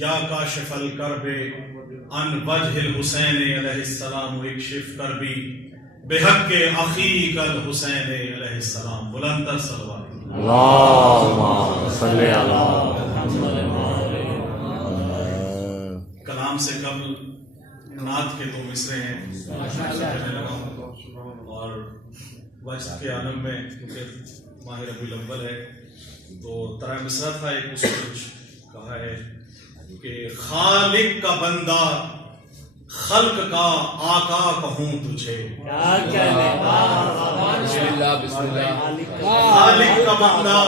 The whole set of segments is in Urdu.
یا کاشف الکرب عن وجہ الحسین علیہ السلام اکشف کربی بحق اخیک الحسین علیہ السلام. بلندر صلوات. اللہم صلی علی کلام سے قبل نعت کے 2 مصرے ہیں اور وجد کے عالم میں کیونکہ ماہ ربیع الاول ہے تو ترا مصرع تھا ایک اس میں کچھ کہا ہے کہ خالق کا بندہ خلق کا آقا کہوں تجھے. خالق کا بندہ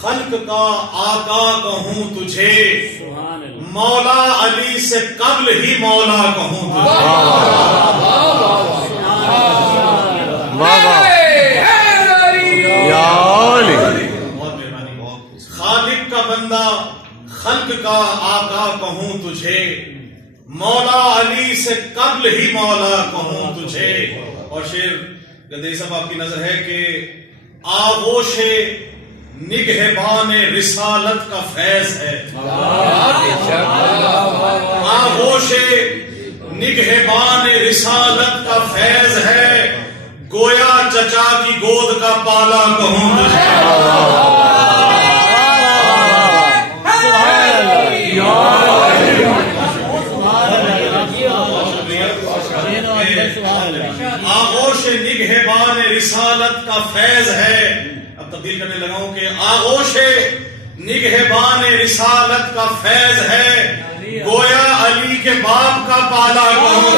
خلق کا آقا کہوں تجھے مولا علی سے قبل ہی مولا کہوں تجھے. بہت مہربانی. بہت خالق کا بندہ خلق کا آقا کہوں تجھے مولا علی سے قبل ہی مولا کہوں تجھے. اور شعر گدئی صاحب آپ کی نظر ہے کہ آغوش نگہبان رسالت کا فیض ہے. آغوش نگہبان رسالت کا فیض ہے گویا چچا کی گود کا پالا کہوں تجھے. آغوش نگہبان رسالت کا فیض ہے. اب تبدیل کرنے لگا ہوں کہ آغوش نگہبان رسالت کا فیض ہے گویا علی کے باپ کا پالا کہوں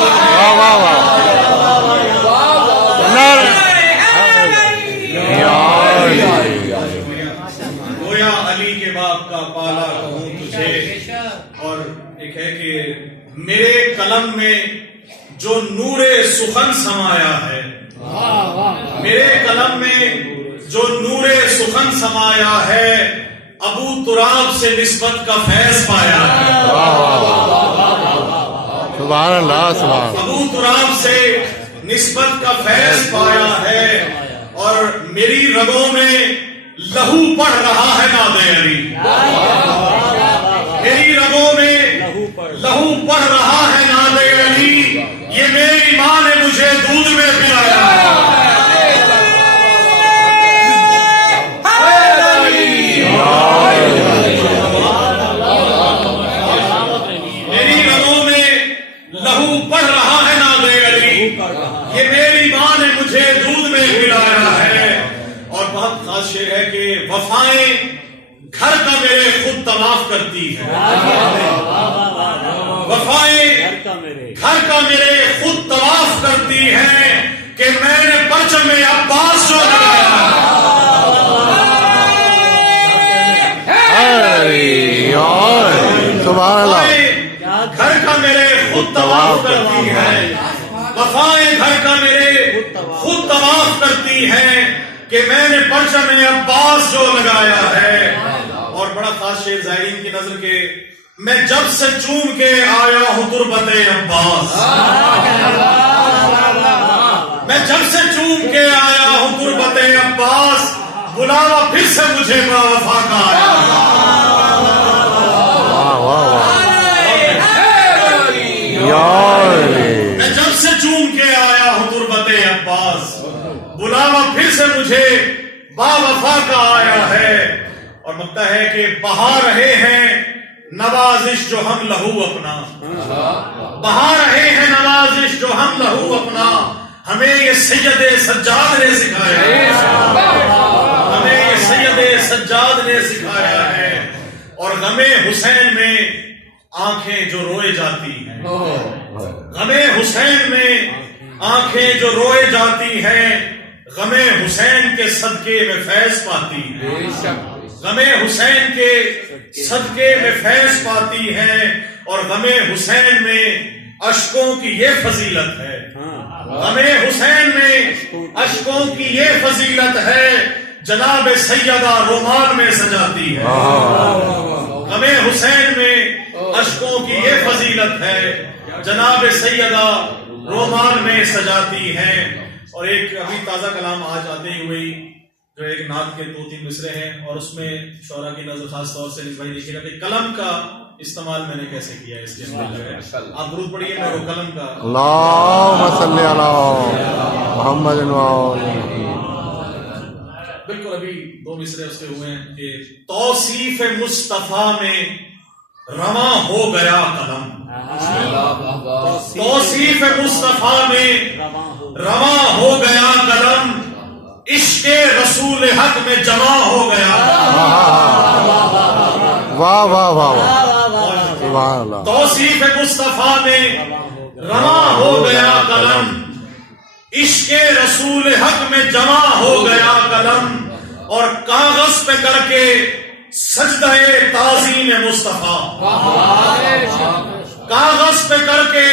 گویا علی کے باپ کا پالا کہوں تجھے. اور ایک ہے کہ میرے قلم میں جو نور سخن سمایا ہے میرے قلم میں جو نور سخن سمایا ہے ابو تراب سے نسبت کا فیض پایا ہے. سبحان اللہ سبحان. ابو تراب سے نسبت کا فیض پایا ہے اور میری رگوں میں لہو پڑھ رہا ہے ناد علی. میری رگوں میں لہو پڑھ رہا ہے ناد علی. یہ میری ماں نے مجھے دودھ میں پلایا. میری رگوں میں لہو پڑھ رہا ہے ناد علی. یہ میری ماں نے مجھے دودھ میں پلایا ہے. اور بہت خاص شعر ہے کہ وفائیں گھر کا میرے خود طواف کرتی ہے. وفائیں گھر کا میرے خود طواف کرتی ہیں کہ میں نے پرچم عباس جو لگایا. سبحان اللہ. گھر کا میرے خود طواف کرتی ہے. وفائیں گھر کا میرے خود طواف کرتی ہیں کہ میں نے پرچم عباس جو لگایا ہے. اور بڑا خاص شعر زائرین کی نظر کے میں جب سے چوم کے آیا ہوں تربت عباس. میں جب سے چوم کے آیا ہوں تربت عباس بلاوا پھر سے مجھے با وفا کا آیا. میں جب سے چوم کے آیا ہوں تربت عباس بلاوا پھر سے مجھے با وفا کا آیا ہے. اور مکتا ہے کہ بہا رہے ہیں نوازش جو ہم لہو اپنا. بہا رہے ہیں نوازش جو ہم لہو اپنا. ہمیں یہ سید سجاد نے سکھایا. ہمیں یہ سید سجاد نے سکھایا ہے. اور غم حسین میں آنکھیں جو روئے جاتی ہیں. غم حسین میں آنکھیں جو روئے جاتی ہیں غم حسین کے صدقے میں فیض پاتی ہیں. غم حسین کے صدقے میں فیض پاتی ہیں. اور غم حسین میں اشکوں کی یہ فضیلت ہے. غم حسین میں اشکوں کی یہ فضیلت ہے جناب سیدہ رومال میں سجاتی ہے. غم حسین میں اشکوں کی یہ فضیلت ہے جناب سیدہ رومال میں سجاتی ہے. اور ایک ابھی تازہ کلام آج آتے ہی ہوئی جو ایک نعت کے 2-3 مصرے ہیں اور اس میں شعراء کی نظر خاص طور سے بھائی دیکھیے گا کہ قلم کا استعمال میں نے کیسے کیا ہے اس کے اندر. آپ درود پڑھیے میں وہ قلم کا. اللہم صلی علی محمد بالکل ابھی 2 مصرے اس کے ہوئے ہیں کہ توصیف مصطفیٰ میں رواں ہو گیا قلم. توصیف مصطفیٰ میں رواں ہو گیا قلم، عشق رسول حق میں جمع ہو گیا. واہ واہ واہ سبحان اللہ. توصیف مصطفیٰ میں رواں ہو گیا قلم، عشق رسول حق میں جمع ہو گیا قلم، اور کاغذ پہ کر کے سجدہ تعظیم مصطفیٰ، کاغذ پہ کر کے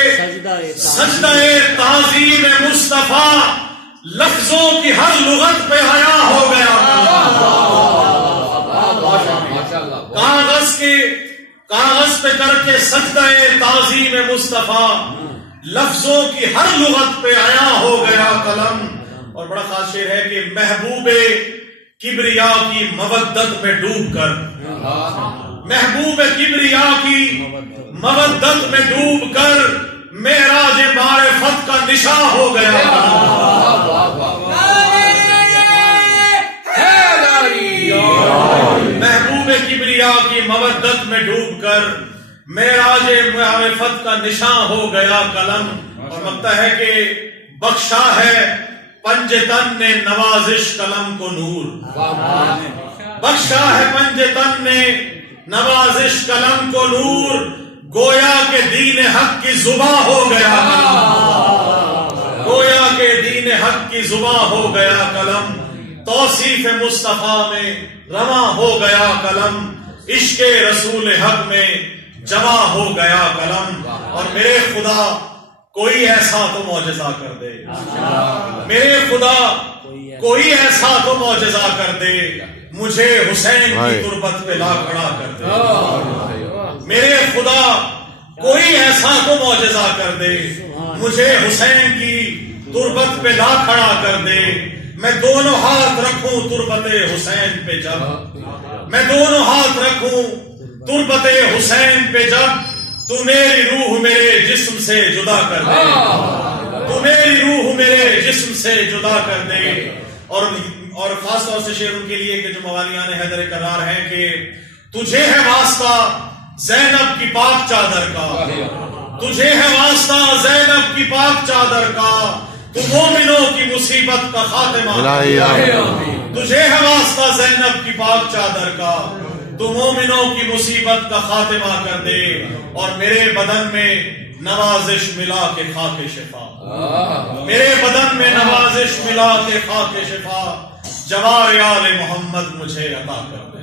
سجدہ تعظیم مصطفیٰ، لفظوں کی ہر لغت پہ حیا ہو گیا. کاغذ پہ کر کے سجدہ تعظیم مصطفیٰ، لفظوں کی ہر لغت پہ حیا ہو گیا قلم. اور بڑا خاص شعر ہے کہ محبوب کبریا کی مودت میں ڈوب کر، محبوب کبریا کی مودت میں ڈوب کر معراج معرفت کا نشاں ہو گیا. محبوب کبریا کی مودت میں ڈوب کر معراج معرفت کا نشاں ہو گیا قلم. اور لگتا ہے کہ بخشا ہے پنجتن نے نوازش قلم کو نور، بخشا ہے پنجتن نے نوازش قلم کو نور، گویا کہ دین حق کی زباں ہو گیا، گویا کہ دین حق کی زباں ہو گیا قلم. توصیف مصطفیٰ میں رواں ہو گیا قلم، عشق رسول حق میں جمع ہو گیا قلم. اور میرے خدا کوئی ایسا تو معجزہ کر دے، میرے خدا کوئی ایسا تو معجزہ کر دے، مجھے حسین کی تربت پہ لا کھڑا کر دے. میرے خدا کوئی ایسا تو معجزہ کر دے، مجھے حسین کی تربت پہ لا کھڑا کر دے. میں دونوں ہاتھ رکھوں تربت حسین پہ جب، میں دونوں ہاتھ رکھوں تربت حسین پہ جب، تو میری روح میرے جسم سے جدا کر دے، تو میری روح میرے جسم سے جدا کر دے. اور خاص طور سے شعر ان کے لیے کہ جو موالیان حیدر کرار ہیں کہ تجھے ہے واسطہ زینب کی پاک چادر کا، تجھے ہے واسطہ زینب کی پاک چادر کا، تو مومنوں کی مصیبت کا خاتمہ، تجھے ہے واسطہ زینب کی پاک چادر کا، تو مومنوں کی مصیبت کا خاتمہ کر دے. اور میرے بدن میں نوازش ملا کے خاک شفا، میرے بدن میں نوازش ملا کے خاک شفا، جوار آل محمد مجھے عطا کر دے.